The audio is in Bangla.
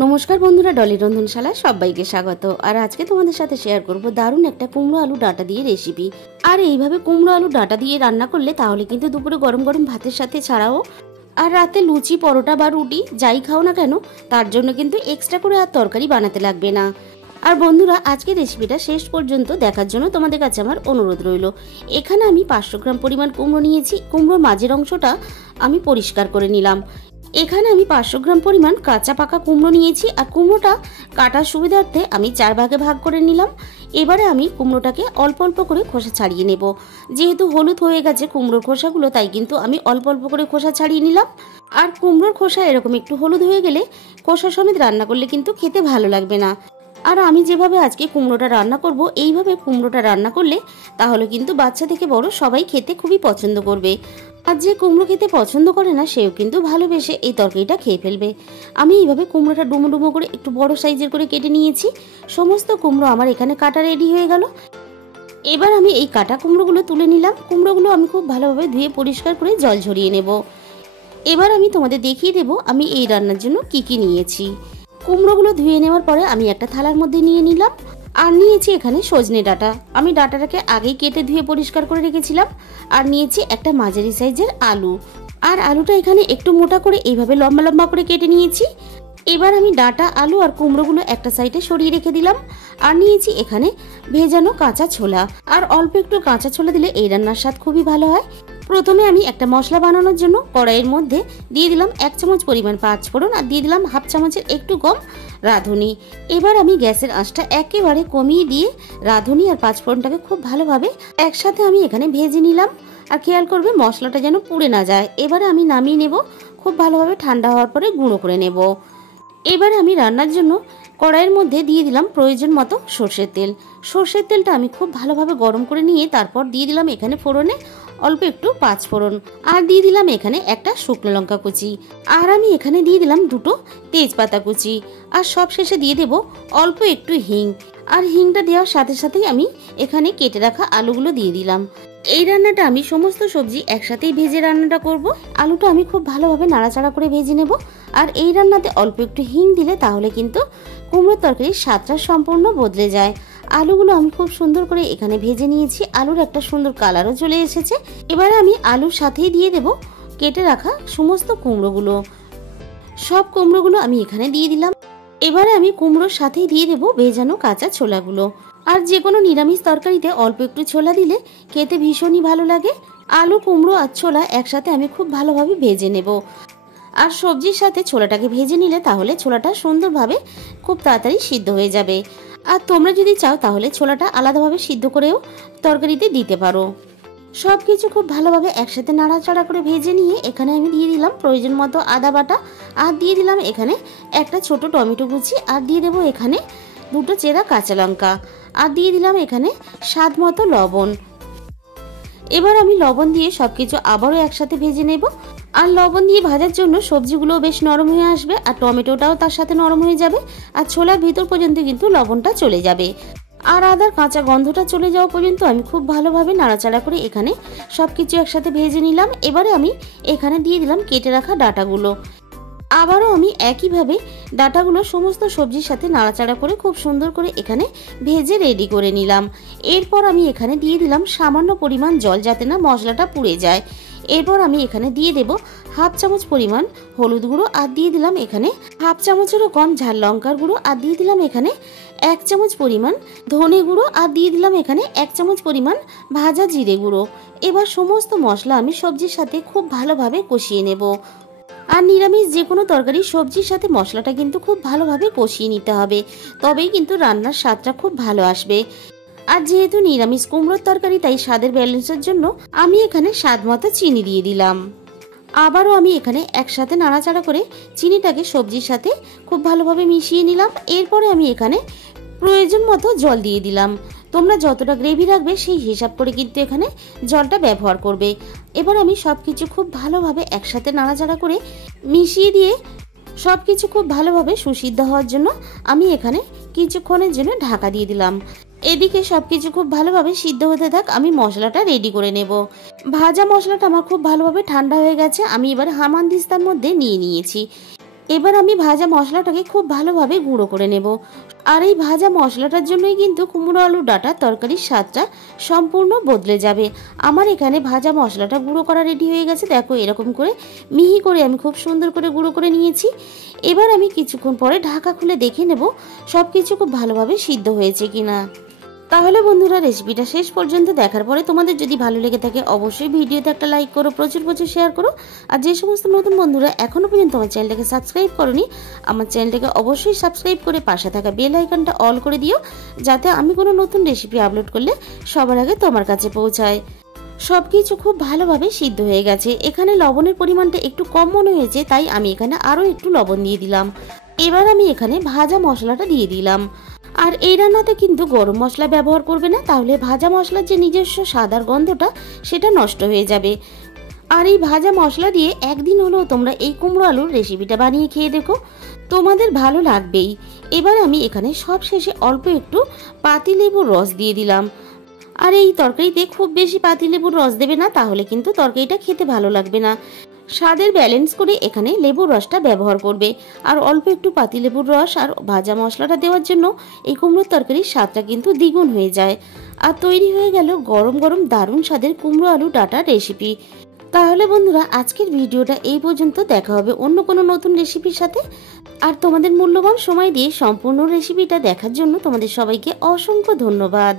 নমস্কার বন্ধুরা, ডলি রন্ধনশালায় সবাইকে স্বাগত। আর আজকে তোমাদের সাথে শেয়ার করব দারুণ একটা কুমড়ো আলু ডাঁটা দিয়ে রেসিপি। আর এইভাবে কুমড়ো আলু ডাঁটা দিয়ে রান্না করলে তাহলে কিন্তু দুপুরে গরম গরম ভাতের সাথে ছাড়াও আর রাতে লুচি, পরোটা বা রুটি যাই খাও না কেন তার জন্য কিন্তু এক্সট্রা করে আর তরকারি বানাতে লাগবে না। আর বন্ধুরা, আজকে রেসিপিটা শেষ পর্যন্ত দেখার জন্য তোমাদের কাছে আমার অনুরোধ রইল। এখানে আমি 500 গ্রাম পরিমাণ কুমড়ো নিয়েছি। কুমড়োর মাঝের অংশটা আমি পরিষ্কার করে নিলাম। এখানে আমি 500 গ্রাম পরিমাণ কাঁচা পাকা কুমড়ো নিয়েছি। আর কুমড়োটা কাটার সুবিধার্থে আমি 4 ভাগে ভাগ করে নিলাম। এবারে আমি কুমড়োটাকে অল্প অল্প করে খোসা ছাড়িয়ে নেব। যেহেতু হলুদ হয়ে গেছে কুমড়োর খোসাগুলো, তাই কিন্তু আমি অল্প অল্প করে খোসা ছাড়িয়ে নিলাম। আর কুমড়োর খোসা এরকম একটু হলুদ হয়ে গেলে খোসা সমেত রান্না করলে কিন্তু খেতে ভালো লাগবে না। আর আমি যেভাবে আজকে কুমড়োটা রান্না করব, এইভাবে কুমড়োটা রান্না করলে তাহলে কিন্তু বাচ্চা থেকে বড় সবাই খেতে খুবই পছন্দ করবে। আর যে কুমড়ো খেতে পছন্দ করে না সেও কিন্তু ভালোবেসে এই তরকারিটা খেয়ে ফেলবে। আমি এইভাবে কুমড়োটা ডুমো ডুমো করে একটু বড় সাইজের করে কেটে নিয়েছি। সমস্ত কুমড়ো আমার এখানে কাটা রেডি হয়ে গেল। এবার আমি এই কাটা কুমড়োগুলো তুলে নিলাম। কুমড়োগুলো আমি খুব ভালোভাবে ধুয়ে পরিষ্কার করে জল ঝরিয়ে নেব। এবার আমি তোমাদের দেখিয়ে দেব আমি এই রান্নার জন্য কি কি নিয়েছি। কুমড়োগুলো ধুয়ে নেওয়ার পরে আমি একটা থালার মধ্যে নিয়ে নিলাম। আর নিয়েছি এখানে সজনে ডাঁটা। আমি ডাঁটাটাকে আগেই কেটে ধুয়ে পরিষ্কার করে রেখেছিলাম। আর নিয়েছি একটা মাঝারি সাইজের আলু। আর আলুটা এখানে একটু মোটা করে এইভাবে লম্বা লম্বা করে কেটে নিয়েছি। এবার আমি ডাঁটা, আলু আর কুমড়োগুলো একটা সাইডে সরিয়ে রেখে দিলাম। আর নিয়েছি এখানে ভেজানো কাঁচা ছোলা। আর অল্প একটু কাঁচা ছোলা দিলে এই রান্নার স্বাদ খুবই ভালো হয়। প্রথমে আমি একটা মশলা বানানোর জন্য কড়াইয়ের মধ্যে দিয়ে দিলাম 1 চামচ পরিমাণ পাঁচফোড়ন আর দিয়ে দিলাম হাফ চামচের একটু কম রাঁধুনি। এবার আমি গ্যাসের আঁচটা একেবারে কমিয়ে দিয়ে রাঁধুনি আর পাঁচফোড়নটাকে খুব ভালোভাবে একসাথে আমি এখানে ভেজে নিলাম। আর খেয়াল করবে মশলাটা যেন পুড়ে না যায়। এবারে আমি নামিয়ে নেব। খুব ভালোভাবে ঠান্ডা হওয়ার পরে গুঁড়ো করে নেব। এবার আমি রান্নার জন্য কড়াইয়ের মধ্যে দিয়ে দিলাম প্রয়োজন মতো সর্ষের তেল। সর্ষের তেলটা আমি খুব ভালোভাবে গরম করে নিয়ে তারপর দিয়ে দিলাম এখানে ফোড়নে অল্প একটু পাঁচফোড়ন। আর দিয়ে দিলাম এখানে একটা শুকনো লঙ্কা কুচি। আর আমি এখানে দিয়ে দিলাম 2টো তেজপাতা কুচি। আর সব শেষে দিয়ে দেব অল্প একটু হিং। আর হিংটা দেওয়ার সাথে সাথেই আমি এখানে কেটে রাখা আলুগুলো দিয়ে দিলাম। এই রান্নাটা আমি সমস্ত সবজি একসাথেই ভেজে রান্নাটা করব। আলুটা আমি খুব ভালোভাবে নাড়াচাড়া করে ভেজে নেব। আর এই রান্নাতে অল্প একটু হিং দিলে তাহলে কিন্তু কুমড়োর তরকারির স্বাদটা সম্পূর্ণ বদলে যায়। আলুগুলো আমি খুব সুন্দর করে এখানে ভেজে নিয়েছি। আলুর একটা সুন্দর কালারও চলে এসেছে। এবারে আমি আলুর সাথেই দিয়ে দেব কেটে রাখা সমস্ত কুমড়োগুলো। সব কুমড়োগুলো আমি এখানে দিয়ে দিলাম। এবারে আমি কুমড়োর সাথেই দিয়ে দেব ভেজানো কাঁচা ছোলাগুলো। আর যে কোনো নিরামিষ তরকারিতে অল্প একটু ছোলা দিলে খেতে ভীষণই ভালো লাগে। আলু, কুমড়ো আর ছোলা একসাথে আমি খুব ভালোভাবে ভেজে নেব। আর সবজির সাথে ছোলাটাকে ভেজে নিলে তাহলে ছোলাটা সুন্দরভাবে খুব তাড়াতাড়ি সিদ্ধ হয়ে যাবে। আর তোমরা যদি চাও তাহলে ছোলাটা আলাদাভাবে সিদ্ধ করেও তরকারিতে দিতে পারো। সব কিছু খুব ভালোভাবে একসাথে নাড়াচাড়া করে ভেজে নিয়ে এখানে আমি দিয়ে দিলাম প্রয়োজন মতো আদা বাটা। আর দিয়ে দিলাম এখানে একটা ছোট টমেটো কুচি। আর দিয়ে দেবো এখানে 2টো চেরা কাঁচা লঙ্কা। আর দিয়ে দিলাম এখানে স্বাদ মতো লবণ। এবার আমি লবণ দিয়ে সবকিছু আবারও একসাথে ভেজে নেব। আর লবণ দিয়ে ভাজার জন্য সবজিগুলো বেশ নরম হয়ে আসবে। আর টমেটোটাও তার সাথে নরম হয়ে যাবে। আর ছোলার ভিতর পর্যন্ত কিন্তু লবণটা চলে যাবে। আর আদার কাঁচা গন্ধটা চলে যাওয়া পর্যন্ত আমি খুব ভালোভাবে নাড়াচাড়া করে এখানে সবকিছু একসাথে ভেজে নিলাম। এবারে আমি এখানে দিয়ে দিলাম কেটে রাখা ডাঁটাগুলো। আবারও আমি একইভাবে ডাঁটাগুলো সমস্ত সবজির সাথে নাড়াচাড়া করে খুব সুন্দর করে এখানে ভেজে রেডি করে নিলাম। এরপর আমি এখানে দিয়ে দিলাম সামান্য পরিমাণ জল, যাতে না মশলাটা পুড়ে যায়। এরপর আমি এখানে দিয়ে দেব হাফ চামচ পরিমাণ হলুদ গুঁড়ো। আর দিয়ে দিলাম এখানে হাফ চামচেরও কম ঝাল লঙ্কার গুঁড়ো। আর দিয়ে দিলাম এখানে 1 চামচ পরিমাণ ধনে গুঁড়ো। আর দিয়ে দিলাম এখানে 1 চামচ পরিমাণ ভাজা জিরে গুঁড়ো। এবার সমস্ত মশলা আমি সবজির সাথে খুব ভালোভাবে কষিয়ে নেব। আর নিরামিষ যে কোনো তরকারি সবজির সাথে মশলাটা কিন্তু খুব ভালোভাবে কষিয়ে নিতে হবে, তবেই কিন্তু রান্নার স্বাদটা খুব ভালো আসবে। আর যেহেতু নিরামিষ কুমড়োর তরকারি, তাই স্বাদের ব্যালেন্সের জন্য আমি এখানে স্বাদ মতো চিনি দিয়ে দিলাম। আবারও আমি এখানে একসাথে নাড়াচাড়া করে চিনিটাকে সবজির সাথে খুব ভালোভাবে মিশিয়ে নিলাম। এরপরে আমি এখানে প্রয়োজন মতো জল দিয়ে দিলাম। তোমরা যতটা গ্রেভি রাখবে সেই হিসাব করে কিন্তু এখানে জলটা ব্যবহার করবে। এবার আমি সবকিছু খুব ভালোভাবে একসাথে নাড়াচাড়া করে মিশিয়ে দিয়ে সবকিছু খুব ভালোভাবে সুসিদ্ধ হওয়ার জন্য আমি এখানে কিছুক্ষণের জন্য ঢাকা দিয়ে দিলাম। এদিকে সবকিছু খুব ভালোভাবে সিদ্ধ হতে থাক, আমি মশলাটা রেডি করে নেব। ভাজা মশলাটা আমার খুব ভালোভাবে ঠান্ডা হয়ে গেছে। আমি এবার হামানদিস্তার মধ্যে নিয়ে নিয়েছি। এবার আমি ভাজা মশলাটাকে খুব ভালোভাবে গুঁড়ো করে নেব। আর এই ভাজা মশলাটার জন্যই কিন্তু কুমড়ো আলুর ডাঁটার তরকারির স্বাদটা সম্পূর্ণ বদলে যাবে। আমার এখানে ভাজা মশলাটা গুঁড়ো করা রেডি হয়ে গেছে। দেখো এরকম করে মিহি করে আমি খুব সুন্দর করে গুঁড়ো করে নিয়েছি। এবার আমি কিছুক্ষণ পরে ঢাকা খুলে দেখে নেব সব কিছু খুব ভালোভাবে সিদ্ধ হয়েছে কিনা। তাহলে বন্ধুরা, রেসিপিটা শেষ পর্যন্ত দেখার পরে তোমাদের যদি ভালো লেগে থাকে অবশ্যই ভিডিওতে একটা লাইক করো, প্রচুর প্রচুর শেয়ার করো। আর যে সমস্ত নতুন বন্ধুরা এখনও পর্যন্ত আমার চ্যানেলটাকে সাবস্ক্রাইব করোনি, আমার চ্যানেলটাকে অবশ্যই সাবস্ক্রাইব করে পাশে থাকা বেল আইকনটা অল করে দিও, যাতে আমি কোনো নতুন রেসিপি আপলোড করলে সবার আগে তোমার কাছে পৌঁছায়। সব কিছু খুব ভালোভাবে সিদ্ধ হয়ে গেছে। এখানে লবণের পরিমাণটা একটু কম মনে হয়েছে, তাই আমি এখানে আরও একটু লবণ দিয়ে দিলাম। এবার আমি এখানে ভাজা মশলাটা দিয়ে দিলাম। আর এই রান্নাতে কিন্তু গরম মশলা ব্যবহার করবে না, তাহলে ভাজা মশলার যে নিজস্ব সাদার গন্ধটা সেটা নষ্ট হয়ে যাবে। আর এই ভাজা মশলা দিয়ে একদিন হলেও তোমরা এই কুমড়ো আলুর রেসিপিটা বানিয়ে খেয়ে দেখো, তোমাদের ভালো লাগবেই। এবার আমি এখানে সব শেষে অল্প একটু পাতিলেবুর রস দিয়ে দিলাম। আর এই তরকারিতে খুব বেশি পাতিলেবুর রস দেবে না, তাহলে কিন্তু তরকারিটা খেতে ভালো লাগবে না। স্বাদের ব্যালেন্স করে এখানে লেবুর রসটা ব্যবহার করবে। আর অল্প একটু পাতিলেবুর রস আর ভাজা মশলাটা দেওয়ার জন্য এই কুমড়োর তরকারির স্বাদটা কিন্তু দ্বিগুণ হয়ে যায়। আর তৈরি হয়ে গেল গরম গরম দারুণ স্বাদের কুমড়ো আলু ডাঁটার রেসিপি। তাহলে বন্ধুরা, আজকের ভিডিওটা এই পর্যন্ত। দেখা হবে অন্য কোনো নতুন রেসিপির সাথে। আর তোমাদের মূল্যবান সময় দিয়ে সম্পূর্ণ রেসিপিটা দেখার জন্য তোমাদের সবাইকে অসংখ্য ধন্যবাদ।